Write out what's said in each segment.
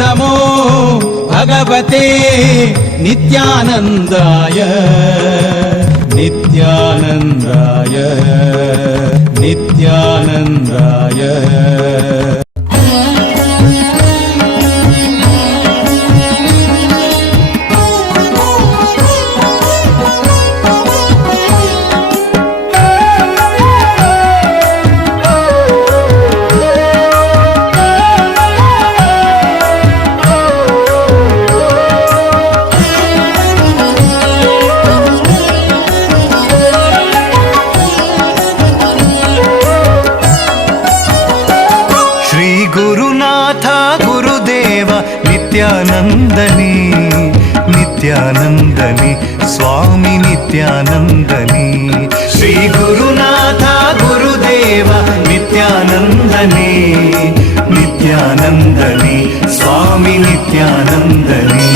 नमो भगवते नित्यानन्दाय नित्यानन्दाय नित्यानन्दाय। नित्यानंदनी नित्यानंदनी स्वामी नित्यानंदनी श्री गुरुनाथ गुरुदेव नित्यानंदनी नित्यानंदनी स्वामी नित्यानंदनी।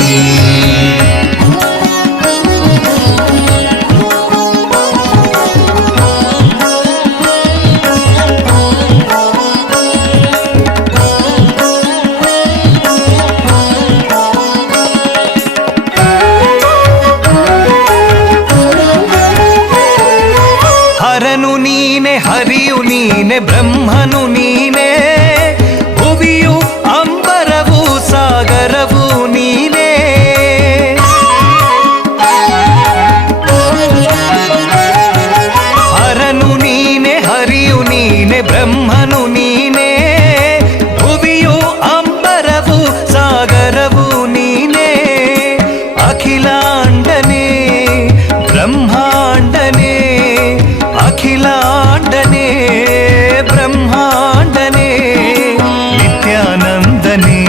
ಹರಿಯು ನೀನೆ ಬ್ರಹ್ಮನು ನೀನೆ ಭುವಿಯು ಅಂಬರವು ಸಾಗರವು ನೀನೆ ಹರನು ನೀನೆ ಹರಿಯು ನೀನೆ ಬ್ರಹ್ಮನು ನೀನೆ ಭುವಿಯು ಅಂಬರವು ಸಾಗರವು ನೀನೆ ಅಖಿಲಾಂಡನೆ ಬ್ರಹ್ಮಾಂಡನೆ अखिलांडने ब्रह्मांडने नित्यानंदने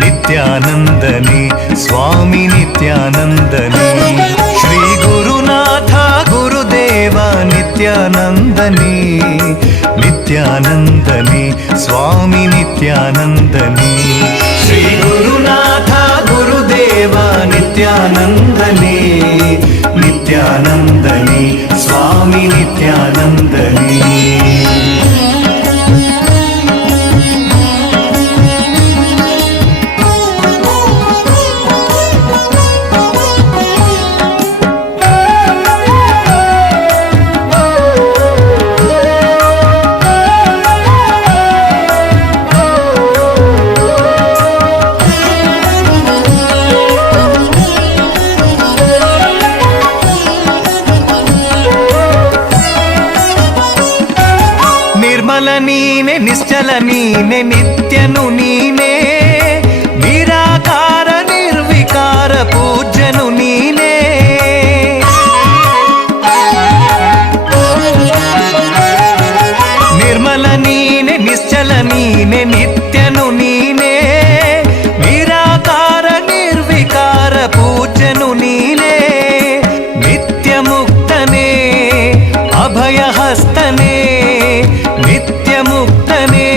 नित्यानंदने स्वामी नित्यानंदने श्री गुरुनाथ गुरुदेव नित्यानंदने नित्यानंदने स्वामी नित्यानंदने श्री गुरुनाथ गुरुदेव नित्यानंदने नित्यानंदने स्वामी नित्यानंदने। ನಿರ್ಮಲ ನೀನೆ ನಿಶ್ಚಲ ನೀನೆ ನಿತ್ಯನು ನೀನೆ ನಿರಾಕಾರ ನಿರ್ವಿಕಾರ ಪೂಜ್ಯನು ನೀನೆ ನಿರ್ಮಲ ನೀನೆ ನಿಶ್ಚಲ ನೀನೆ ನಿತ್ಯನು ನೀನೆ ನಿರಾಕಾರ ನಿರ್ವಿಕಾರ ಪೂಜ್ಯನು ನೀನೆ ನಿತ್ಯ ಮುಕ್ತನೇ ಅಭಯ ಹಸ್ತನೇ नित्य मुक्तने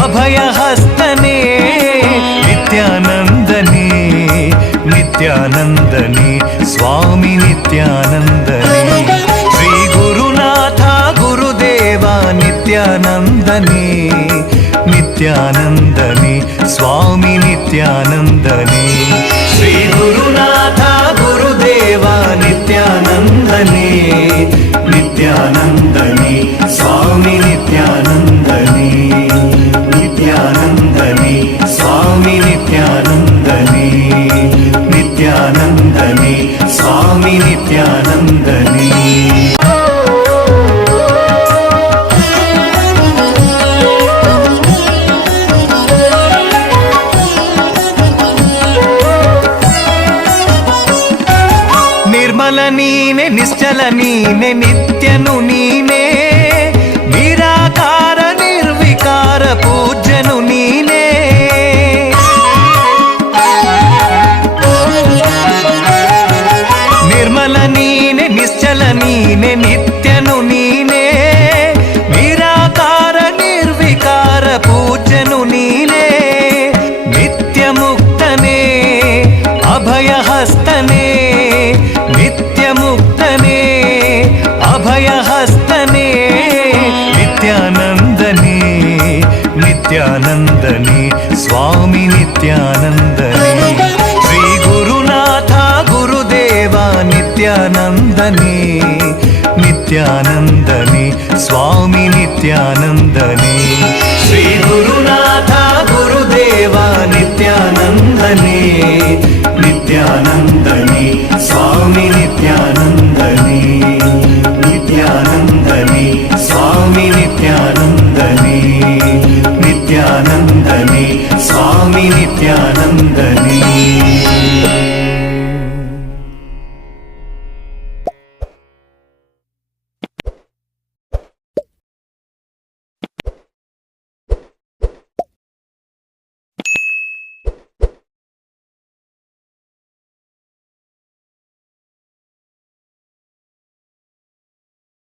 अभय हस्तने नित्यानंदने नित्यानंदने स्वामी नित्यानंदने श्री गुरुनाथ गुरुदेव नित्यानंदने नित्यानंदने स्वामी नित्यानंदने श्री गुरुनाथ गुरुदेव नित्यानंदने नित्यानंदने स्वामी नित्यानंदने नित्यानंदने स्वामी नित्यानंदने नित्यानंदने स्वामी नित्यानंदने। ನಿರ್ಮಲ ನೀನೆ ನಿಶ್ಚಲ ನೀನೆ ನಿತ್ಯನು ನೀನೆ ನಿರಾಕಾರ ನಿರ್ವಿಕಾರ ಪೂಜ್ಯನು ನೀನೆ ನಿರ್ಮಲ ನೀನೆ ನಿಶ್ಚಲ ನೀನೆ ನಿತ್ಯನು ನೀನೆ ನಿರಾಕಾರ ನಿರ್ವಿಕಾರ ಪೂಜ್ಯನು ನೀನೆ ನಿತ್ಯ ಮುಕ್ತನೇ ಅಭಯ ಹಸ್ತನೇ नित्य मुक्तने अभय हस्तने नित्यानंदने नित्यानंदने ನಿತ್ಯಾನಂದನೇ ಶ್ರೀ ಗುರುನಾಥ ಗುರುದೇವ ನಿತ್ಯಾನಂದನೇ ನಿತ್ಯಾನಂದನೇ ಸ್ವಾಮಿ ನಿತ್ಯಾನಂದನೇ